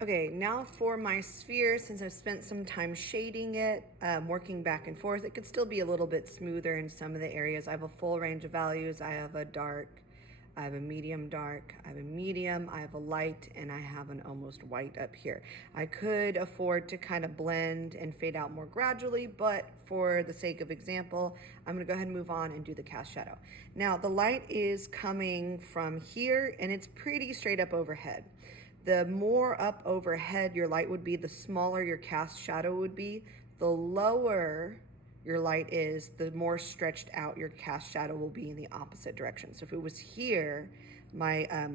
Okay, now for my sphere, since I've spent some time shading it, working back and forth, it could still be a little bit smoother in some of the areas. I have a full range of values. I have a dark, I have a medium dark, I have a medium, I have a light, and I have an almost white up here. I could afford to kind of blend and fade out more gradually, but for the sake of example, I'm gonna go ahead and move on and do the cast shadow. Now, the light is coming from here, and it's pretty straight up overhead. The more up overhead your light would be, the smaller your cast shadow would be. The lower your light is, the more stretched out your cast shadow will be in the opposite direction. So if it was here, my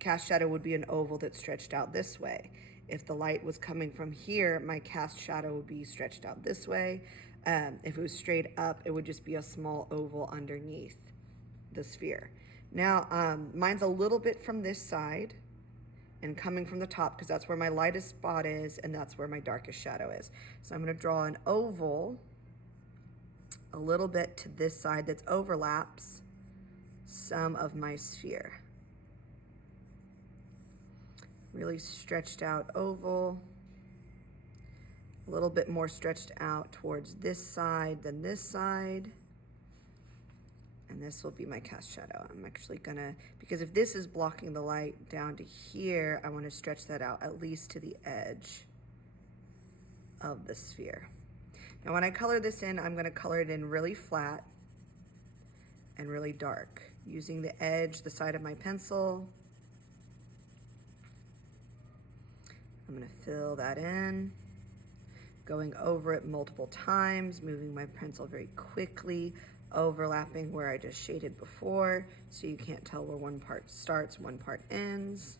cast shadow would be an oval that's stretched out this way. If the light was coming from here, my cast shadow would be stretched out this way. If it was straight up, it would just be a small oval underneath the sphere. Now, mine's a little bit from this side and coming from the top because that's where my lightest spot is and that's where my darkest shadow is. So I'm going to draw an oval a little bit to this side that overlaps some of my sphere. Really stretched out oval, a little bit more stretched out towards this side than this side. And this will be my cast shadow. I'm actually gonna, because if this is blocking the light down to here, I wanna stretch that out at least to the edge of the sphere. Now when I color this in, I'm gonna color it in really flat and really dark, using the edge, the side of my pencil. I'm gonna fill that in, going over it multiple times, moving my pencil very quickly, overlapping where I just shaded before, so you can't tell where one part starts, one part ends.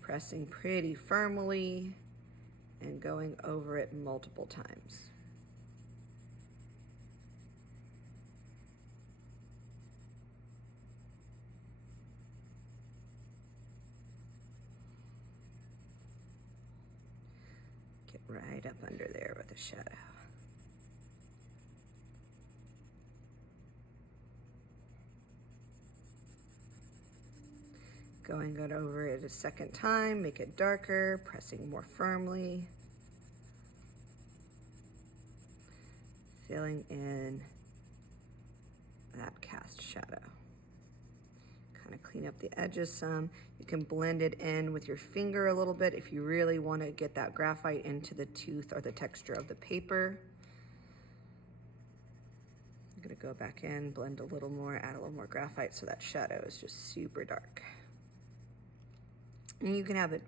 Pressing pretty firmly and going over it multiple times. Get right up under there with a shadow. Going over it a second time, make it darker, pressing more firmly. Filling in that cast shadow. Kind of clean up the edges some. You can blend it in with your finger a little bit if you really want to get that graphite into the tooth or the texture of the paper. I'm gonna go back in, blend a little more, add a little more graphite so that shadow is just super dark. And you can have it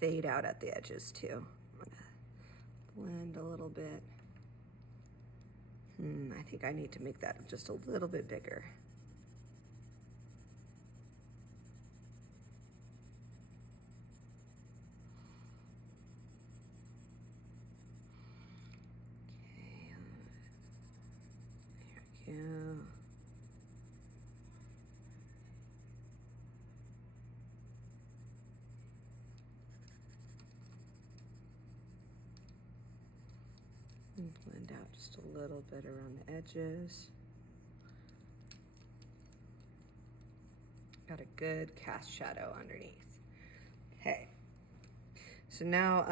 fade out at the edges too. I'm gonna blend a little bit. I think I need to make that just a little bit bigger. Okay, there we go. And blend out just a little bit around the edges. Got a good cast shadow underneath. Okay, so now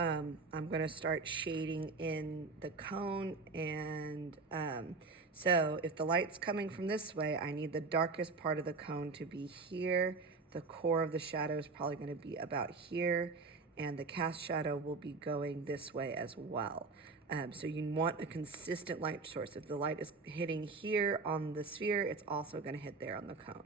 I'm gonna start shading in the cone, and so if the light's coming from this way, I need the darkest part of the cone to be here. The core of the shadow is probably gonna be about here, and the cast shadow will be going this way as well. So you want a consistent light source. If the light is hitting here on the sphere, it's also gonna hit there on the cone.